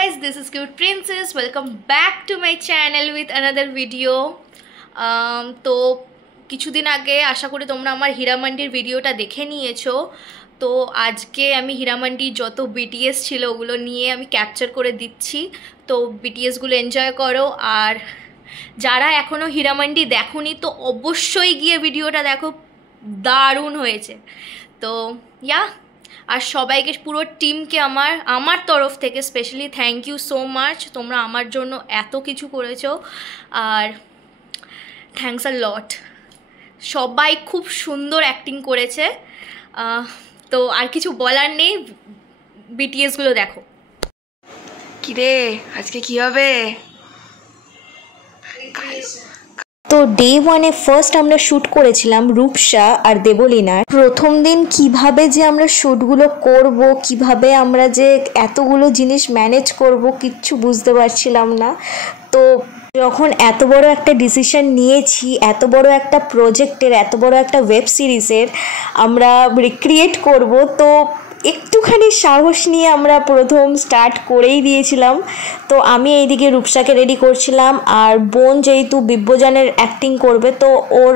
guys, this is Cute Princess. Welcome back to my channel with another video. তো কিছুদিন আগে আশা করি তোমরা আমার হীরামান্ডির ভিডিওটা দেখে নিয়েছো। তো আজকে আমি হীরামান্ডির যত বিটিএস ছিল ওগুলো নিয়ে আমি ক্যাপচার করে দিচ্ছি। তো বিটিএসগুলো এনজয় করো, আর যারা এখনও হীরামান্ডি দেখোনি তো অবশ্যই গিয়ে ভিডিওটা দেখো, দারুণ হয়েছে। তো আর সবাইকে, পুরো টিমকে আমার তরফ থেকে specially thank you so much. তোমরা আমার জন্য এত কিছু করেছো, আর থ্যাঙ্কস আ লট। সবাই খুব সুন্দর অ্যাক্টিং করেছে। তো আর কিছু বলার নেই, বিটিএসগুলো দেখো। কিরে আজকে কি হবে? তো ডে ওয়ানে ফার্স্ট আমরা শ্যুট করেছিলাম রূপসা আর দেবলীনার। প্রথম দিন কিভাবে যে আমরা শ্যুটগুলো করব, কিভাবে আমরা যে এতগুলো জিনিস ম্যানেজ করব কিচ্ছু বুঝতে পারছিলাম না। তো যখন এত বড় একটা ডিসিশন নিয়েছি, এত বড় একটা প্রজেক্টের, এত বড় একটা ওয়েব সিরিজের আমরা রিক্রিয়েট করব, তো একটুখানি সাহস নিয়ে আমরা প্রথম স্টার্ট করেই দিয়েছিলাম। তো আমি এইদিকে রূপসাকে রেডি করছিলাম, আর বোন যেহেতু বিব্বজানের অ্যাক্টিং করবে তো ওর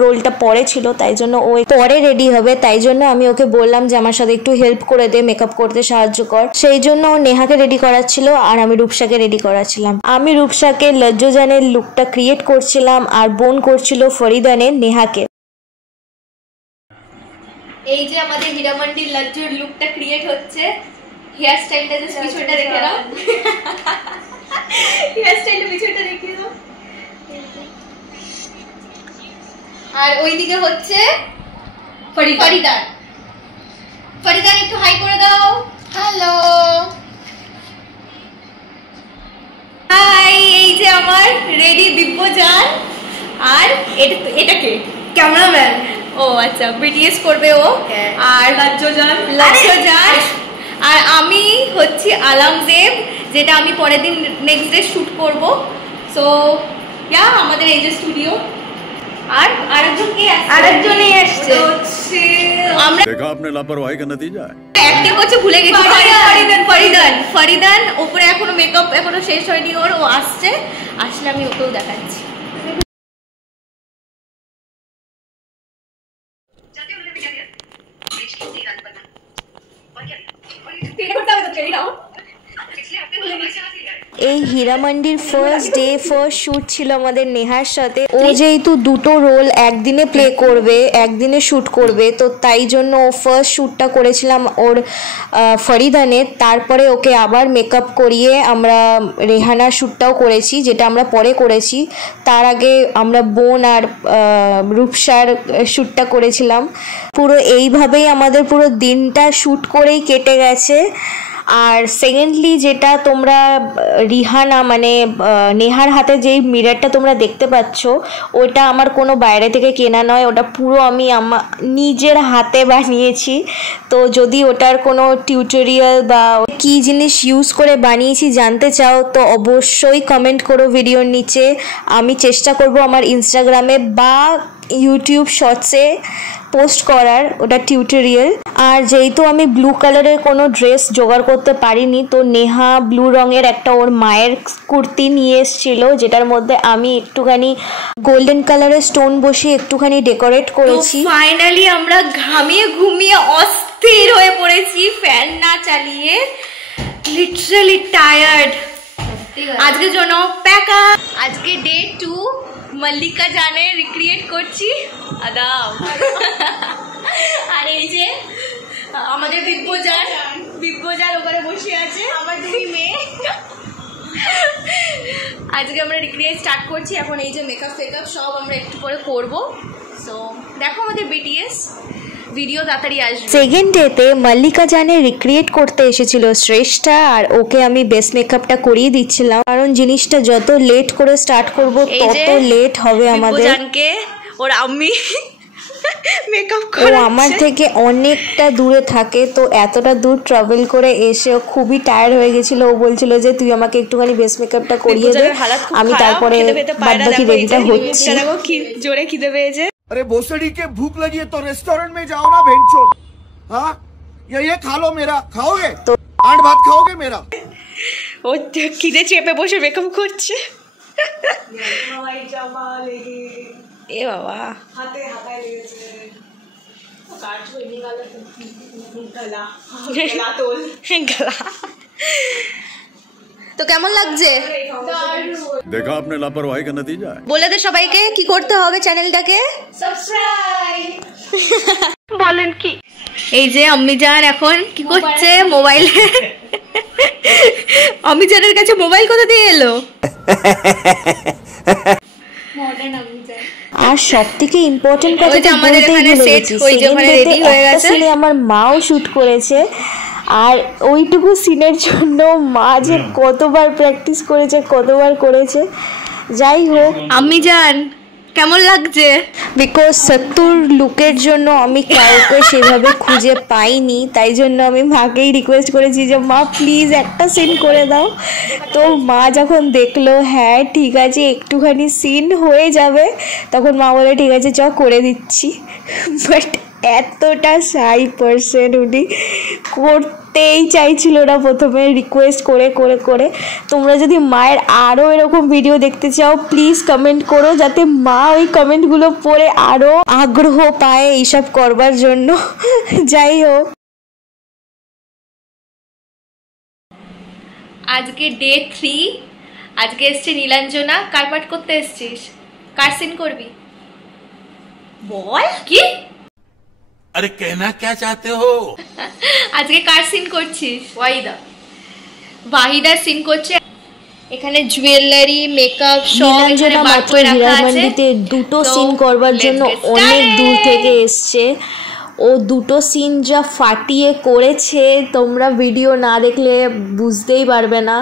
রোলটা পরে ছিল, তাই জন্য ও পরে রেডি হবে। তাই জন্য আমি ওকে বললাম যে আমার সাথে একটু হেল্প করে দে, মেকআপ করতে সাহায্য কর। সেই জন্য ও নেহাকে রেডি করাচ্ছিল আর আমি রূপসাকে রেডি করাচ্ছিলাম। আমি রূপসাকে লজ্জজানের লুকটা ক্রিয়েট করছিলাম, আর বোন করছিল ফরিদানের নেহাকে। এই যে আমাদের হীরামান্ডির লজ্জুর লুকটা ক্রিয়েট হচ্ছে। হেয়ার স্টাইলটা জাস্ট পিছনটা দেখে নাও, হেয়ার স্টাইলটা পিছনটা দেখে নাও। আর ওইদিকে হচ্ছে ফরিদান। ফরিদান একটু হাই করে দাও। Hello, hi. এই যে আমার রেডি বিব্বজান, আর এটা কে? ক্যামেরাম্যান। ও আচ্ছা, বিটিএস করবে ও। আর লজ্জজান, আর আমি হচ্ছি আলামজেব, যেটা আমি পরের দিন নেক্সট ডে শুট করব। সো আমাদের এই যে স্টুডিও। আর আরেকজন কে আসছে? আরেকজনই আসছে। আমরা দেখা আপনি লাপরওয়াহি কা নতিজা অ্যাক্টিং করতে ভুলে গেছি। ফরিদান উপরে এখনো মেকআপ এখনো শেষ হয়নি ওর, ও আসছে, আসলে আমি ওকেও দেখাচ্ছি। এই হীরামান্ডির ফার্স্ট ডে ফার্স্ট শ্যুট ছিল আমাদের নেহার সাথে। ও যেহেতু দুটো রোল একদিনে প্লে করবে, একদিনে শ্যুট করবে, তো তাই জন্য ও ফার্স্ট শ্যুটটা করেছিলাম ওর ফরিদানের। তারপরে ওকে আবার মেকআপ করিয়ে আমরা রেহানার শ্যুটটাও করেছি, যেটা আমরা পরে করেছি। তার আগে আমরা বোন আর রূপসার শ্যুটটা করেছিলাম। পুরো এইভাবেই আমাদের পুরো দিনটা শ্যুট করেই কেটে গেছে। আর সেকেন্ডলি যেটা তোমরা রিহানা মানে নেহার হাতে যেই মিররটা তোমরা দেখতে পাচ্ছ, ওটা আমার কোনো বাইরে থেকে কেনা নয়, ওটা পুরো আমি নিজের হাতে বানিয়েছি। তো যদি ওটার কোনো টিউটোরিয়াল বা কী জিনিস ইউজ করে বানিয়েছি জানতে চাও তো অবশ্যই কমেন্ট করো ভিডিওর নিচে। আমি চেষ্টা করব আমার ইনস্টাগ্রামে বা ইউটিউব শর্টসে পোস্ট করার ওটা টিউটোরিয়াল। আর যেহেতু আমি ব্লু কালারের কোনো ড্রেস জোগাড় করতে পারিনি, তো নেহা ব্লু রঙের একটা ওর মায়ের কুর্তি নিয়ে এসেছিল, যেটার মধ্যে আমি একটুখানি গোল্ডেন কালারের স্টোন বসিয়ে একটুখানি ডেকোরেট করেছি। ফাইনালি আমরা ঘামিয়ে ঘুমিয়ে অস্থির হয়ে পড়েছি, ফ্যান না চালিয়ে, লিটারালি টায়ার্ড। আজকের জন্য প্যাকা। আজকে ডে 2, মল্লিকা জানে রিক্রিয়েট করছি। আদাব। আর এই যে আমাদের বিব্বজান ওখানে বসে আছে, আমার দুই মেয়ে। আজকে আমরা রিক্রিয়েট স্টার্ট করছি। এখন এই যে মেকআপ ফেকআপ সব আমরা একটু করে করবো। সো দেখো আমাদের বিটিএস ভিডিও তাড়াতাড়ি আসবে। সেকেন্ড ডেতে মল্লিকা জানে রিক্রিয়েট করতে এসেছিল শ্রেষ্ঠা, আর ওকে আমি বেস্ট মেকআপটা করিয়ে দিচ্ছিলাম, কারণ জিনিসটা যত লেট করে স্টার্ট করব তত লেট হবে আমাদের। ওর আমি মেকআপ ও আমার থেকে অনেকটা দূরে থাকে, তো এতটা দূর ট্রাভেল করে এসে ও খুবই টায়ার্ড হয়ে গেছিল। ও বলছিল যে তুই আমাকে একটুখানি বেস্ট মেকআপটা করিয়ে দে, আমি তারপরে বাদবাকি রেডিটা হচ্ছি। জোরে খিদে পেয়েছে। अरे भोसड़ी के भूख लगी है तो रेस्टोरेंट में जाओ ना भेंचोद। हाँ ये खा लो मेरा, खाओगे? आंट भात खाओगे मेरा? ও খিদে চেপে বসে মেকআপ করছে। এ বাবা তো কেমন লাগছে? देखा आपने लापरवाही का नतीजा है। বলে দে সবাইকে কি করতে হবে চ্যানেলটাকে সাবস্ক্রাইব। বলেন কি? এই যে আম্মিজান এখন কি করছে মোবাইলে। আম্মিজানের কাছে মোবাইল কোথা দিয়ে এলো? মডার্ন আম্মিজান। আর সব থেকে ইম্পর্টেন্ট কথা তো আমাদের এখানে সেট হয়ে যাবে, রেডি হয়ে গেছে। আমার মাও শুট করেছে, আর ওইটুকু সিনের জন্য মা যে কতবার প্র্যাকটিস করেছে, কতবার করেছে। যাই হোক, আম্মিজান কেমন লাগছে? বিকজ সত্তর লুকের জন্য আমি কাউকে সেভাবে খুঁজে পাইনি, তাই জন্য আমি মাকেই রিকোয়েস্ট করেছি যে মা প্লিজ একটা সিন করে দাও। তো মা যখন দেখলো হ্যাঁ ঠিক আছে একটুখানি সিন হয়ে যাবে, তখন মা বলে ঠিক আছে চ করে দিচ্ছি। বাট এতটা শাই পারসন উনি, করতেই চাইছিল না প্রথমে, রিকোয়েস্ট করে করে করে। তোমরা যদি মায়ের আরও এরকম ভিডিও দেখতে চাও প্লিজ কমেন্ট করো, যাতে মা ওই কমেন্টগুলো পড়ে আরও আগ্রহ পায় এইসব করবার জন্য। যাই হোক, আজকে ডে 3, আজকে এসছে নীলাঞ্জনা। কার পাঠ করতে এসছিস? কার সিন করবি বল? কি अरे कहना क्या चाहते हो? আজকে কার সিন করছিস? ওয়াহিদার সিন করছে। এখানে জুয়েলারি মেকআপ সব এখানে বার করে রাখা আছে। দুটো সিন করবার জন্য অনেক দূর থেকে এসছে। ও দুটো সিন যা ফাটিয়ে করেছে তোমরা ভিডিও না দেখলে বুঝতেই পারবে না।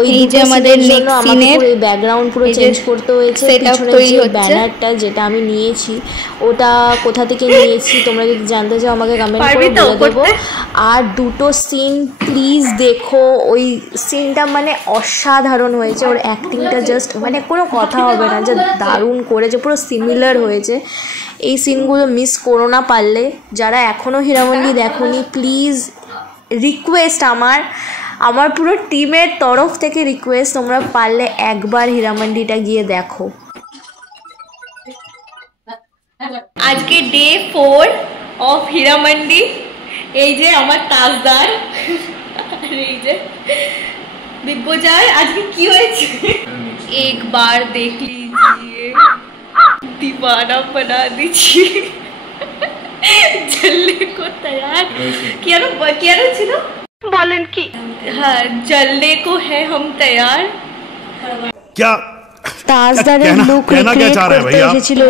ওই যে আমাদের নেক্সট সিনের ব্যাকগ্রাউন্ড পুরো চেঞ্জ করতে হয়েছে। পিছনে যে ব্যানারটা যেটা আমি নিয়েছি ওটা কোথা থেকে নিয়েছি তোমরা যদি জানতে চাও আমাকে কমেন্ট করে বলে দেবো। আর দুটো সিন প্লিজ দেখো, ওই সিনটা মানে অসাধারণ হয়েছে। ওর অ্যাক্টিংটা জাস্ট মানে কোনো কথা হবে না, যে দারুণ করেছে, পুরো সিমিলার হয়েছে। এই সিনগুলো মিস করো না পারলে। যারা এখনও হীরামন্ডি দেখোনি প্লিজ রিকোয়েস্ট, আমার পুরো টিমের তরফ থেকে রিকোয়েস্ট, তোমরা পারলে একবার হীরামন্ডিটা গিয়ে দেখো। আজকে ডে 4 অফ হীরামন্ডি। এই যে আমার তাজদার, এই যে দিব্যজয়। আজকে কি হয়েছে একবার দেখ लीजिए, दीवाना बना दीजिए, जलने को तैयार। क्या ছিল বলেন কি? হ্যাঁ, জলনে কো হ্যায় হাম তৈয়ার। क्या তাজদারের লুক রিক্রিয়েট করতে এসেছিল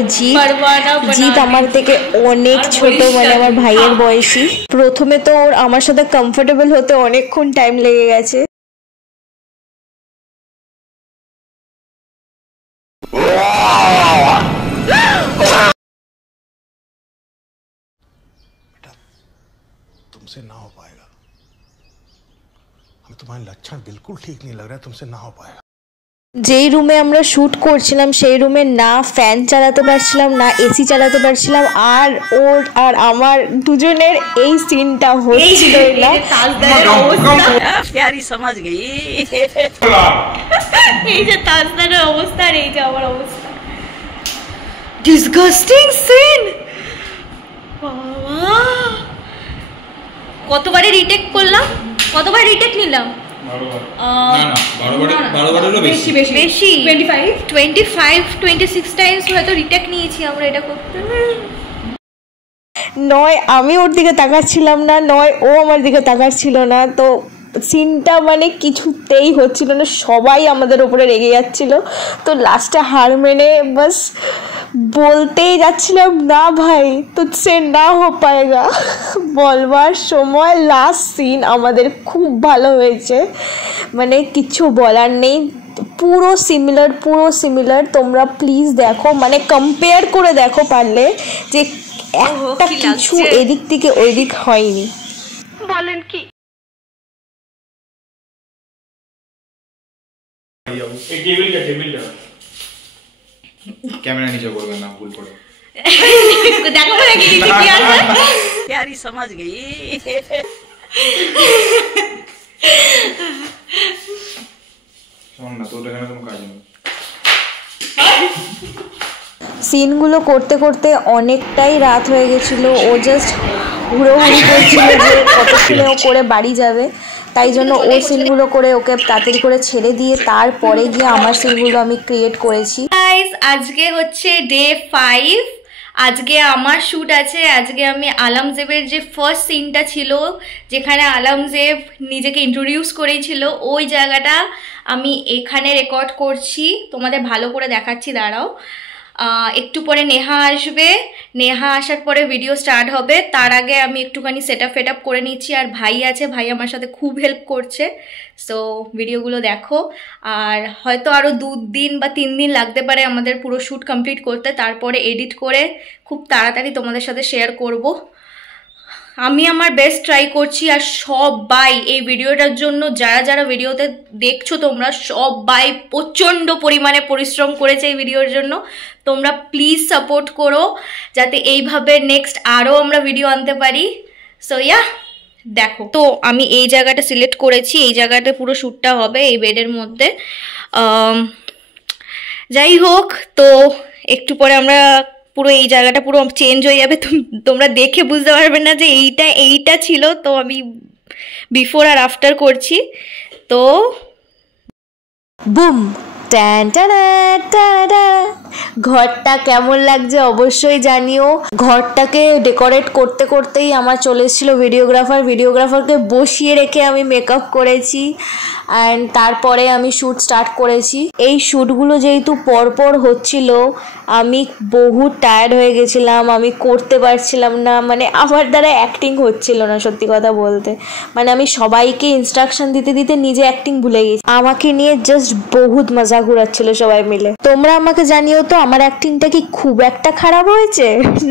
জিৎ আমার থেকে অনেক ছোট, মানে আমার ভাইয়ের বয়সী। প্রথমে তো ওর আমার সাথে কমফোর্টেবল হতে অনেকক্ষণ টাইম লেগে গেছে। तुमसे ना हो पाएगा, हमें तुम्हारे लक्षण बिल्कुल ठीक नहीं लग रहा है, तुमसे ना हो पाएगा। যেই রুমে আমরা শ্যুট করছিলাম সেই রুমে না ফ্যান চালাতে পারছিলাম না এসি চালাতে পারছিলাম, আর ওর আর আমার দুজনের এই সিনটা হচ্ছিল না। प्यारी समझ गई। এই যে তাজদারের অবস্থা আর এই যে আমার অবস্থা, ডিসগাস্টিং সিন। কতবারে রিটেক করলাম, কতবার রিটেক নিলাম? 25-26 টাইমস হয়তো রিটেক নিয়েছি আমরা এটা করতে। নয় আমি ওর দিকে তাকাচ্ছিলাম না, নয় ও আমার দিকে তাকাচ্ছিল না। তো সিনটা মানে কিছুতেই হচ্ছিল না, সবাই আমাদের ওপরে রেগে যাচ্ছিল। তো লাস্টে হার মেনে বাস বলতেই যাচ্ছিলাম না ভাই তুঝসে না হো পায়েগা। বলবার সময় লাস্ট সিন আমাদের খুব ভালো হয়েছে, মানে কিছু বলার নেই, পুরো সিমিলার। তোমরা প্লিজ দেখো, মানে কম্পেয়ার করে দেখো পারলে, যে একটা কিছু এদিক থেকে ওই দিক হয়নি। বলেন কি? টেবিলটা ক্যামেরা নিচে করবেন না ভুল করে। দেখো নাকি নিচে কি আছে। प्यारी समझ गई। সিনগুলো করতে করতে অনেকটাই রাত হয়ে গেছিল। ও জাস্ট হুড়োহুড়ি করছিল যে কতক্ষণে ও করে বাড়ি যাবে, তাই জন্য ও সিনগুলো করে ওকে তাড়াতাড়ি করে ছেড়ে দিয়ে তারপরে গিয়ে আমার সিনগুলো আমি ক্রিয়েট করেছি। গাইস আজকে হচ্ছে ডে 5। আজকে আমার শ্যুট আছে। আজকে আমি আলমজেবের যে ফার্স্ট সিনটা ছিল, যেখানে আলমজেব নিজেকে ইন্ট্রোডিউস করেছিল, ওই জায়গাটা আমি এখানে রেকর্ড করছি। তোমাদের ভালো করে দেখাচ্ছি, দাঁড়াও। একটু পরে নেহা আসবে, নেহা আসার পরে ভিডিও স্টার্ট হবে। তার আগে আমি একটুখানি সেট আপ করে নিচ্ছি। আর ভাই আছে, ভাই আমার সাথে খুব হেল্প করছে। সো ভিডিওগুলো দেখো। আর হয়তো আরও 2 দিন বা 3 দিন লাগতে পারে আমাদের পুরো শ্যুট কমপ্লিট করতে, তারপরে এডিট করে খুব তাড়াতাড়ি তোমাদের সাথে শেয়ার করব। আমি আমার বেস্ট ট্রাই করছি। আর সবাই এই ভিডিওটার জন্য যারা যারা ভিডিওতে দেখছো তোমরা সবাই প্রচণ্ড পরিমাণে পরিশ্রম করেছে এই ভিডিওর জন্য। তোমরা প্লিজ সাপোর্ট করো যাতে এইভাবে নেক্সট আরও আমরা ভিডিও আনতে পারি। সো ইয়া, দেখো। তো আমি এই জায়গাটা সিলেক্ট করেছি, এই জায়গাটা পুরো শ্যুটটা হবে এই বেডের মধ্যে। যাই হোক, তো একটু পরে আমরা পুরো এই জায়গাটা পুরো চেঞ্জ হয়ে যাবে। তোমরা দেখে বুঝতে পারবে না যে এইটা ছিল। তো আমি বিফোর আর আফটার করছি। তো বুম, ট্যান টানা টানা। ঘরটা কেমন লাগছে অবশ্যই জানিও। ঘরটাকে ডেকোরেট করতে করতেই আমার চলে এসেছিল ভিডিওগ্রাফারকে বসিয়ে রেখে আমি মেকআপ করেছি। অ্যান্ড তারপরে আমি শ্যুট স্টার্ট করেছি। এই শ্যুটগুলো যেহেতু পরপর হচ্ছিল, আমি বহু টায়ার্ড হয়ে গেছিলাম। আমি করতে পারছিলাম না, মানে আমার দ্বারা অ্যাক্টিং হচ্ছিল না সত্যি কথা বলতে। মানে আমি সবাইকে ইনস্ট্রাকশন দিতে দিতে নিজে অ্যাক্টিং ভুলে গেছি। আমাকে নিয়ে জাস্ট বহুত মজা ঘুরাচ্ছিল সবাই মিলে। তোমরা আমাকে জানিও তো আমার অ্যাক্টিংটা কি খুব একটা খারাপ হয়েছে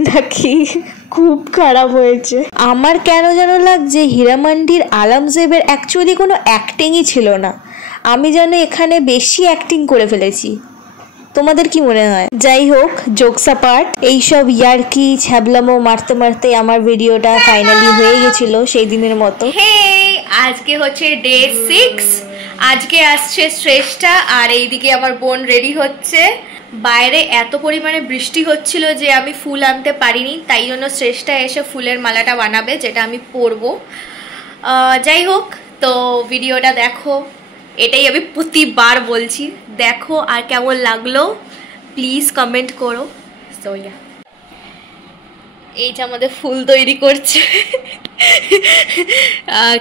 নাকি খুব খারাপ হয়েছে। আমার কেন যেন লাগছে হীরামান্ডির আলমজেবের অ্যাকচুয়ালি কোনো অ্যাক্টিংই ছিল না। আমি যেন এখানে বেশি অ্যাক্টিং করে ফেলেছি। তোমাদের কি মনে হয়? যাই হোক, জোকস অ্যাপার্ট, এইসব ইয়ার্কি ছ্যাবলামো মারতে মারতে আমার ভিডিওটা ফাইনালি হয়ে গেছিল সেই দিনের মতো। হেই, আজকে হচ্ছে ডে 6। আজকে আসছে শ্রেষ্ঠা, আর এইদিকে আমার বোন রেডি হচ্ছে। বাইরে এত পরিমাণে বৃষ্টি হচ্ছিল যে আমি ফুল আনতে পারিনি, তাই জন্য শ্রেষ্ঠা এসে ফুলের মালাটা বানাবে, যেটা আমি পরবো। যাই হোক, তো ভিডিওটা দেখো। এটাই আমি প্রতিবার বলছি, দেখো আর কেমন লাগলো প্লিজ কমেন্ট করো। সো ইয়া, এই যে আমাদের ফুল তৈরি করছে।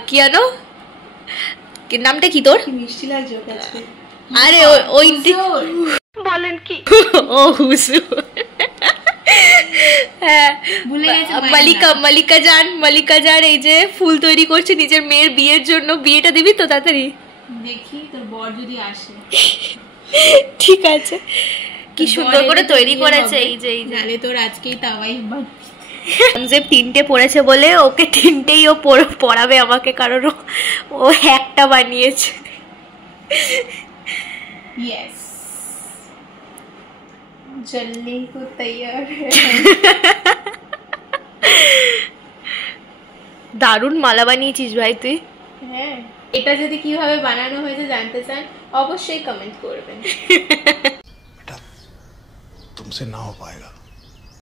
কি আনো, নামটা কি তোর? মিষ্টি লাগছে। আরে ওই বলেন কি, ও হুসু। হ্যাঁ, মালিকা জান এই যে ফুল তৈরি করছে নিজের মেয়ের বিয়ের জন্য। বিয়েটা দিবি তো তাড়াতাড়ি? দেখি তোর বর যদি আসে। ঠিক আছে। কি সুন্দর করে তৈরি করেছে। এই যে নালে তোর আজকেই তাওয়াই যে 3টে পড়েছে বলে ওকে 3টেই ও পড়াবে আমাকে, কারণ ও একটা বানিয়েছে। यस, जल्दी को तैयार है। দারুণ মালা বানিয়েছিস ভাই তুই। হ্যাঁ, এটা যদি কিভাবে বানানো হয়েছে জানতে চান অবশ্যই কমেন্ট করবেন। तुमसे ना हो पाएगा।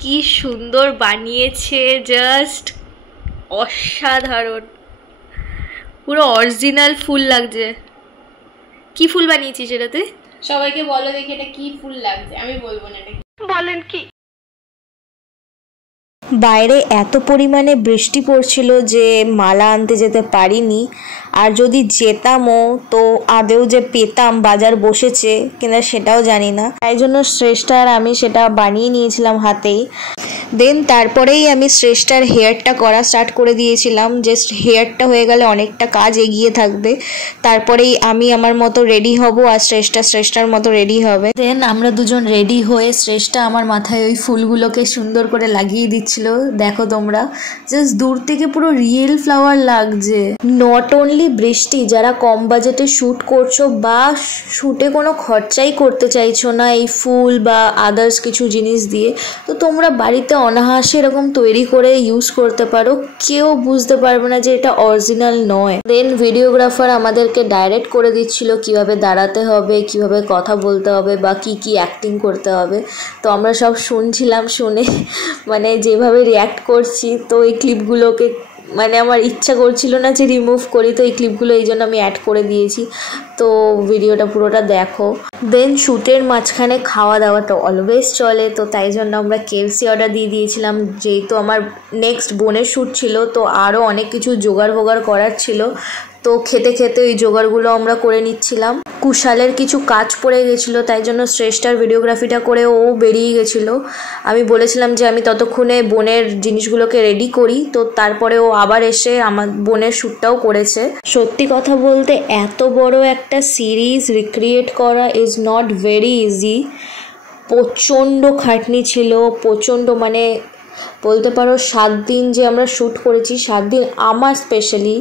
কি সুন্দর বানিয়েছে, জাস্ট অসাধারণ, পুরো অরিজিনাল ফুল লাগছে। কি ফুল বানিয়েছিস এটা তুই? সবাইকে বলো দেখি এটা কি ফুল লাগছে। আমি বলবো না এটা কি। বলেন কি? বাইরে এত পরিমাণে বৃষ্টি পড়ছিল যে মালা আনতে যেতে পারিনি। আর যদি যেতামও তো আদেও যে পেতাম বাজার বসেছে কিনা সেটাও জানি না। তাই জন্য শ্রেষ্ঠা আর আমি সেটা বানিয়ে নিয়েছিলাম হাতেই। দেন তারপরেই আমি শ্রেষ্ঠার হেয়ারটা করা স্টার্ট করে দিয়েছিলাম। জাস্ট হেয়ারটা হয়ে গেলে অনেকটা কাজ এগিয়ে থাকবে, তারপরেই আমি আমার মতো রেডি হব আর শ্রেষ্ঠার মতো রেডি হবে। দেন আমরা দুজন রেডি হয়ে শ্রেষ্ঠা আমার মাথায় ওই ফুলগুলোকে সুন্দর করে লাগিয়ে দিচ্ছিল। দেখো তোমরা, জাস্ট দূর থেকে পুরো রিয়েল ফ্লাওয়ার লাগছে। নট অনলি বৃষ্টি, যারা কম বাজেটে শ্যুট করছো বা শ্যুটে কোনো খরচাই করতে চাইছো না এই ফুল বা আদার্স কিছু জিনিস দিয়ে, তো তোমরা বাড়িতে অনায়াসে এরকম তৈরি করে ইউজ করতে পারো, কেউ বুঝতে পারবে না যে এটা অরিজিনাল নয়। দেন ভিডিওগ্রাফার আমাদেরকে ডাইরেক্ট করে দিচ্ছিল কিভাবে দাঁড়াতে হবে, কিভাবে কথা বলতে হবে বা কি অ্যাক্টিং করতে হবে। তো আমরা সব শুনছিলাম, শুনে মানে যেভাবে রিয়্যাক্ট করছি, তো এই ক্লিপগুলোকে মানে আমার ইচ্ছা করছিল না যে রিমুভ করি, তো এই ক্লিপগুলো এই জন্য আমি অ্যাড করে দিয়েছি। তো ভিডিওটা পুরোটা দেখো। দেন শ্যুটের মাঝখানে খাওয়া দাওয়াটা অলওয়েজ চলে, তো তাই জন্য আমরা KFC অর্ডার দিয়ে দিয়েছিলাম। যেহেতু আমার নেক্সট বোনের শ্যুট ছিল, তো আরও অনেক কিছু জোগাড় করার ছিল, তো খেতে খেতে এই জোগাড়গুলো আমরা করে নিচ্ছিলাম। কুশালের কিছু কাজ পড়ে গেছিলো, তাই জন্য শ্রেষ্ঠার ভিডিওগ্রাফিটা করে ও বেরিয়ে গেছিলো। আমি বলেছিলাম যে আমি ততক্ষণে বোনের জিনিসগুলোকে রেডি করি, তো তারপরে ও আবার এসে আমার বোনের শ্যুটটাও করেছে। সত্যি কথা বলতে এত বড় একটা সিরিজ রিক্রিয়েট করা ইজ নট ভেরি ইজি। প্রচণ্ড খাটনি ছিল, প্রচণ্ড মানে বলতে পারো 7 দিন যে আমরা শ্যুট করেছি, 7 দিন আমার স্পেশালি,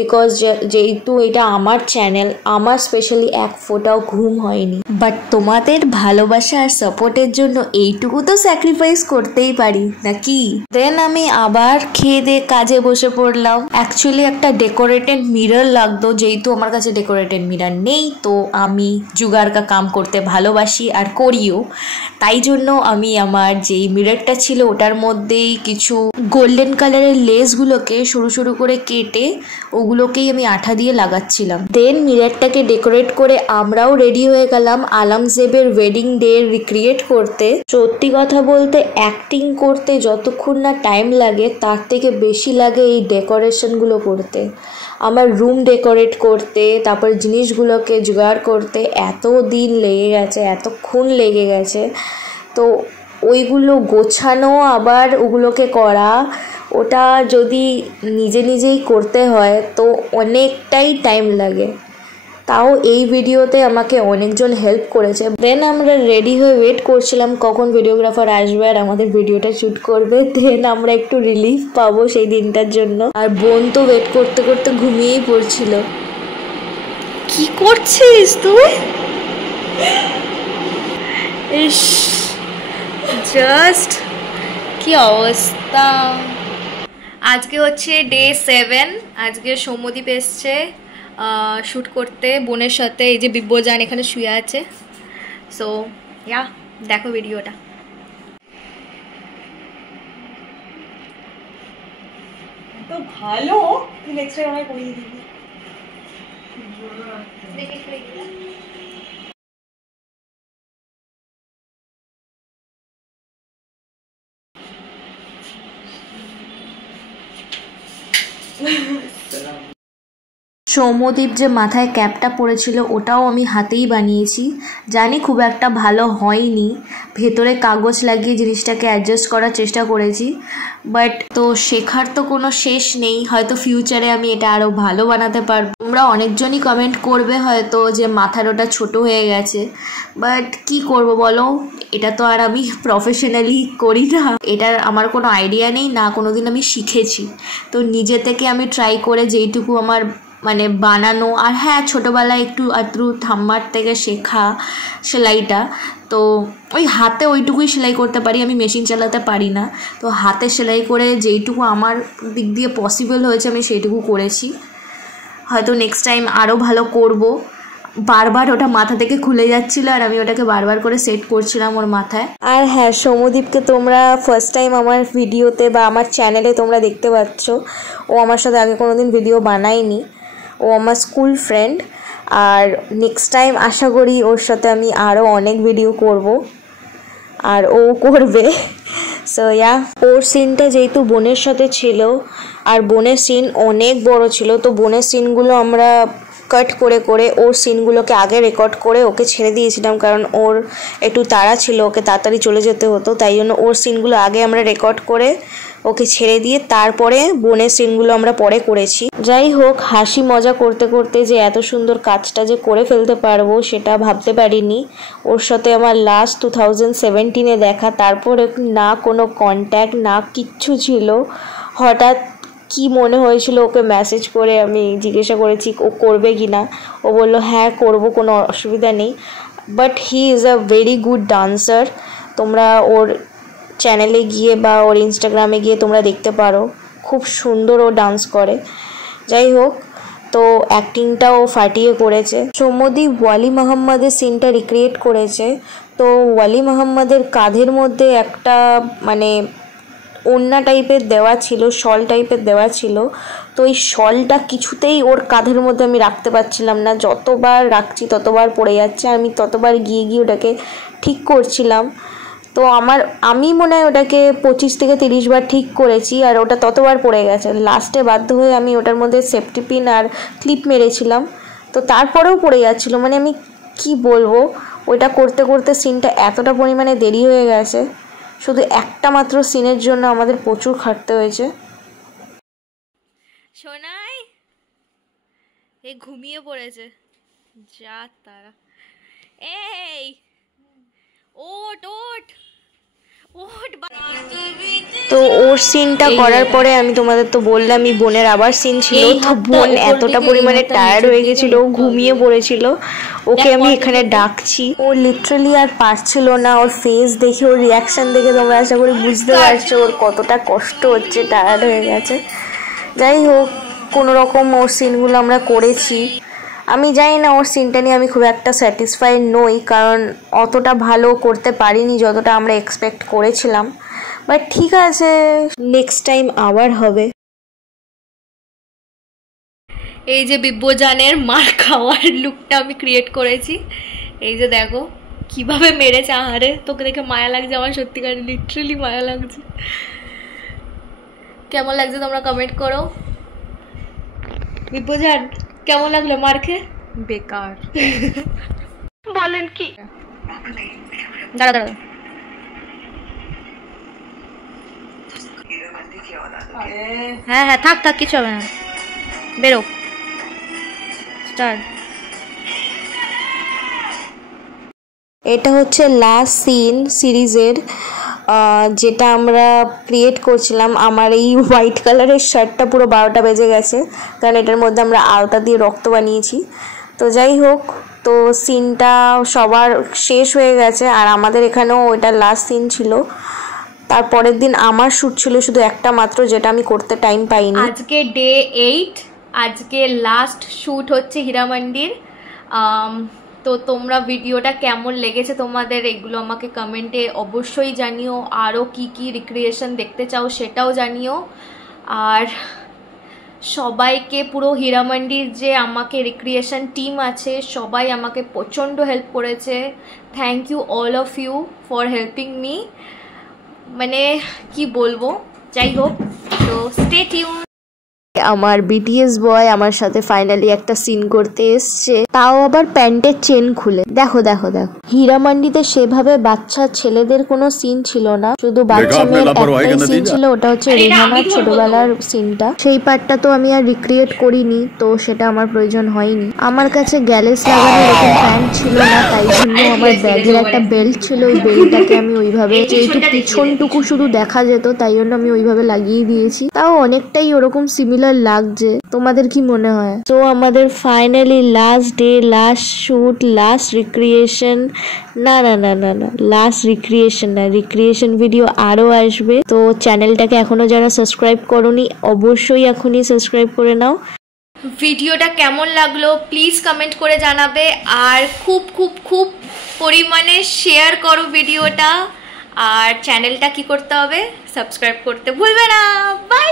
বিকজ যেহেতু এটা আমার চ্যানেল, আমার স্পেশালি এক ফোঁটাও ঘুম হয়নি। বাট তোমাদের ভালোবাসা আর সাপোর্টের জন্য এইটুকু তো স্যাক্রিফাইস করতেই পারি নাকি। দেন আমি আবার খেয়ে দিয়ে কাজে বসে পড়লাম। অ্যাকচুয়ালি একটা ডেকোরেটেড মিরর লাগতো, যেহেতু আমার কাছে ডেকোরেটেড মিরর নেই, তো আমি জুগাড় কা কাম করতে ভালোবাসি আর করিও। তাই জন্য আমি আমার যেই মিররটা ছিল ওটার মধ্যেই কিছু গোল্ডেন কালারের লেসগুলোকে সরু সরু করে কেটে ওগুলোকেই আমি আঠা দিয়ে লাগাচ্ছিলাম। দেন মিররটাকে ডেকোরেট করে আমরাও রেডি হয়ে গেলাম আলমজেবের ওয়েডিং ডে রিক্রিয়েট করতে। সত্যি কথা বলতে অ্যাক্টিং করতে যতক্ষণ না টাইম লাগে, তার থেকে বেশি লাগে এই ডেকোরেশনগুলো করতে। আমার রুম ডেকোরেট করতে, তারপর জিনিসগুলোকে জোগাড় করতে এত দিন লেগে গেছে, এতক্ষণ লেগে গেছে। তো ওইগুলো গোছানো আবার ওগুলোকে করা, ওটা যদি নিজেই করতে হয় তো অনেকটাই টাইম লাগে। তাও এই ভিডিওতে আমাকে অনেকজন হেল্প করেছে। দেন আমরা রেডি হয়ে ওয়েট করছিলাম কখন ভিডিওগ্রাফার আসবে আর আমাদের ভিডিওটা শ্যুট করবে। দেন আমরা একটু রিলিফ পাবো সেই দিনটার জন্য। আর বোন তো ওয়েট করতে করতে ঘুমিয়েই পড়ছিল। কি করছিস তুই? ইস, জাস্ট কি অবস্থা। আজকে হচ্ছে ডে 7। আজকে সৌম্যদীপ এসছে শ্যুট করতে বোনের সাথে। এই যে বিব্বজান এখানে শুয়ে আছে। সো ইয়া, দেখো ভিডিওটা। তো ভালো, তুই নেক্সট টাইম আমায় করিয়ে দিবি। সৌম্যদীপ যে মাথায় ক্যাপটা পরেছিল ওটাও আমি হাতেই বানিয়েছি। জানি খুব একটা ভালো হয়নি, ভেতরে কাগজ লাগিয়ে জিনিসটাকে অ্যাডজাস্ট করার চেষ্টা করেছি, বাট তো শেখার তো কোনো শেষ নেই। হয়তো ফিউচারে আমি এটা আরও ভালো বানাতে পারবো। তোমরা অনেকজনই কমেন্ট করবে হয়তো যে মাথার ওটা ছোটো হয়ে গেছে, বাট কি করব বলো, এটা তো আর আমি প্রফেশনালি করি না, এটার আমার কোনো আইডিয়া নেই না, কোনোদিন আমি শিখেছি। তো নিজে থেকে আমি ট্রাই করে যেইটুকু আমার মানে বানানো, আর হ্যাঁ ছোটোবেলায় একটু আধটু ঠাম্মার থেকে শেখা সেলাইটা, তো ওই হাতে ওইটুকুই সেলাই করতে পারি, আমি মেশিন চালাতে পারি না। তো হাতে সেলাই করে যেইটুকু আমার দিক দিয়ে পসিবল হয়েছে আমি সেইটুকু করেছি। হয়তো নেক্সট টাইম আরও ভালো করব। বারবার ওটা মাথা থেকে খুলে যাচ্ছিলো আর আমি ওটাকে বারবার করে সেট করছিলাম ওর মাথায়। আর হ্যাঁ, সৌম্যদীপকে তোমরা ফার্স্ট টাইম আমার ভিডিওতে বা আমার চ্যানেলে তোমরা দেখতে পাচ্ছ। ও আমার সাথে আগে কোনো দিন ভিডিও বানায়নি, ও আমার স্কুল ফ্রেন্ড। আর নেক্সট টাইম আশা করি ওর সাথে আমি আরও অনেক ভিডিও করব আর ও করবে। সো ইয়া, ওর সিনটা যেহেতু বোনের সাথে ছিল আর বোনের সিন অনেক বড় ছিল, তো বোনের সিনগুলো আমরা কাট করে করে ওর সিনগুলোকে আগে রেকর্ড করে ওকে ছেড়ে দিয়েছিলাম, কারণ ওর একটু তাড়া ছিল, ওকে তাড়াতাড়ি চলে যেতে হতো, তাই জন্য ওর সিনগুলো আগে আমরা রেকর্ড করে ওকে ছেড়ে দিয়ে তারপরে বোনের সিনগুলো আমরা পরে করেছি। যাই হোক, হাসি মজা করতে করতে যে এত সুন্দর কাজটা যে করে ফেলতে পারবো সেটা ভাবতে পারিনি। ওর সাথে আমার লাস্ট 2017-এ দেখা, তারপরে না কোনো কন্ট্যাক্ট না কিচ্ছু ছিল। হঠাৎ কি মনে হয়েছিল ওকে মেসেজ করে আমি জিজ্ঞাসা করেছি ও করবে কি না, ও বললো হ্যাঁ করবো, কোনো অসুবিধা নেই। But he is a very good dancer. তোমরা ওর চ্যানেলে গিয়ে বা ওর ইনস্টাগ্রামে গিয়ে তোমরা দেখতে পারো, খুব সুন্দর ও ডান্স করে। যাই হোক, তো অ্যাক্টিংটাও ফাটিয়ে করেছে। সৌম্যদীপ ওয়ালি মোহাম্মদের সিনটা রিক্রিয়েট করেছে। তো ওয়ালি মোহাম্মদের কাঁধের মধ্যে একটা মানে ওড়না টাইপের দেওয়া ছিল, শল টাইপের দেওয়া ছিল। তো এই শলটা কিছুতেই ওর কাঁধের মধ্যে আমি রাখতে পারছিলাম না, যতবার রাখছি ততবার পড়ে যাচ্ছে। আমি ততবার গিয়ে গিয়ে ওটাকে ঠিক করছিলাম। তো আমি মনে হয় ওটাকে 25 থেকে 30 বার ঠিক করেছি, আর ওটা ততবার পড়ে গেছে। লাস্টে বাধ্য হয়ে আমি ওটার মধ্যে সেফটি পিন আর ক্লিপ মেরেছিলাম, তো তারপরেও পড়ে যাচ্ছিলো। মানে আমি কি বলবো, ওইটা করতে করতে সিনটা এতটা পরিমাণে দেরি হয়ে গেছে, শুধু একটা মাত্র সিনের জন্য আমাদের প্রচুর খাটতে হয়েছে। সোনাই এই ঘুমিয়ে পড়েছে, যা তারা। এই ওট ওট ওট। তো ওর সিনটা করার পরে আমি তোমাদের তো বললামই বোনের আবার সিন ছিল। তো বোন এতটা পরিমাণে টায়ার্ড হয়ে গেছিলো, ঘুমিয়ে পড়েছিল। ওকে আমি এখানে ডাকছি, ও লিটারালি আর পারছিল না। ওর ফেস দেখে, ওর রিয়াকশান দেখে তোমরা আশা করি বুঝতে পারছো ওর কতটা কষ্ট হচ্ছে, টায়ার্ড হয়ে গেছে। যাই হোক, কোনো রকম ওর সিনগুলো আমরা করেছি। আমি জানি না ওর সিনটা নিয়ে আমি খুব একটা স্যাটিসফাইড নই, কারণ অতটা ভালো করতে পারিনি যতটা আমরা এক্সপেক্ট করেছিলাম। বাট ঠিক আছে, নেক্সট টাইম আবার হবে। এই যে বিব্বজানের মার খাওয়ার লুকটা আমি ক্রিয়েট করেছি। এই যে দেখো কিভাবে মেরেছে, আহারে তোকে দেখে মায়া লাগছে আমার, সত্যিকার লিটারালি মায়া লাগছে। কেমন লাগছে তোমরা কমেন্ট করো। বিব্বজান কেমন লাগলো মার খেয়ে? বেকার। বলেন কি? দাঁড়া দাঁড়া, হ্যাঁ হ্যাঁ থাক থাক, কিছু হবে না, বেরো। স্টার্ট। এটা হচ্ছে লাস্ট সিন সিরিজের, যেটা আমরা ক্রিয়েট করছিলাম। আমার এই হোয়াইট কালারের শার্টটা পুরো 12টা বেজে গেছে, কারণ এটার মধ্যে আমরা আলতা দিয়ে রক্ত বানিয়েছি। তো যাই হোক, তো সিনটা সবার শেষ হয়ে গেছে, আর আমাদের এখানেও ওইটা লাস্ট সিন ছিল। তারপরের দিন আমার শ্যুট ছিল শুধু একটা মাত্র, যেটা আমি করতে টাইম পাইনি। আজকে ডে 8, আজকে লাস্ট শ্যুট হচ্ছে হীরামান্ডির। তো তোমরা ভিডিওটা কেমন লেগেছে তোমাদের, এগুলো আমাকে কমেন্টে অবশ্যই জানিও। আরও কি কি রিক্রিয়েশন দেখতে চাও সেটাও জানিও। আর সবাইকে, পুরো হীরামান্ডির যে আমাকে রিক্রিয়েশন টিম আছে, সবাই আমাকে প্রচণ্ড হেল্প করেছে। Thank you all of you for helping me. মানে কি বলবো, যাই হোক, তো স্টে টিউন। আমার বিটিএস বয় আমার সাথে ফাইনালি একটা সিন করতে এসছে, তাও আবার প্যান্টের চেন খুলে। দেখো দেখো দেখো, হীরামান্ডিতে সেভাবে বাচ্চা ছেলেদের কোনো সিন ছিল না, শুধু বাচ্চা মেয়ের একটাই সিন ছিল, ওটা হচ্ছে রেহানার ছোটবেলার সিনটা। সেই পার্টটা তো আমি আর রিক্রিয়েট করিনি, তো সেটা আমার প্রয়োজন হয়নি। আমার কাছে গ্যালেস লাগানো এরকম প্যান্ট ছিল না, তাই জন্য আমার ব্যাগের একটা বেল্ট ছিল, ওই বেল্টটাকে আমি ওইভাবে, যেহেতু পিছনটুকু শুধু দেখা যেত, তাই জন্য আমি ওইভাবে লাগিয়ে দিয়েছি। তাও অনেকটাই ওরকম সিমিলার লাগছে। তোমাদের কি মনে হয়? তো আমাদের finally last day, last shoot, last recreation, না না না না না, লাস্ট রিক্রিয়েশন না, রিক্রিয়েশন ভিডিও আরও আসবে। তো চ্যানেলটাকে এখনো যারা সাবস্ক্রাইব করোনি, অবশ্যই এখনই সাবস্ক্রাইব করে নাও। ভিডিওটা কেমন লাগলো প্লিজ কমেন্ট করে জানাবে, আর খুব খুব খুব পরিমাণে শেয়ার করো ভিডিওটা। আর চ্যানেলটা কি করতে হবে, সাবস্ক্রাইব করতে ভুলবে না। বাই।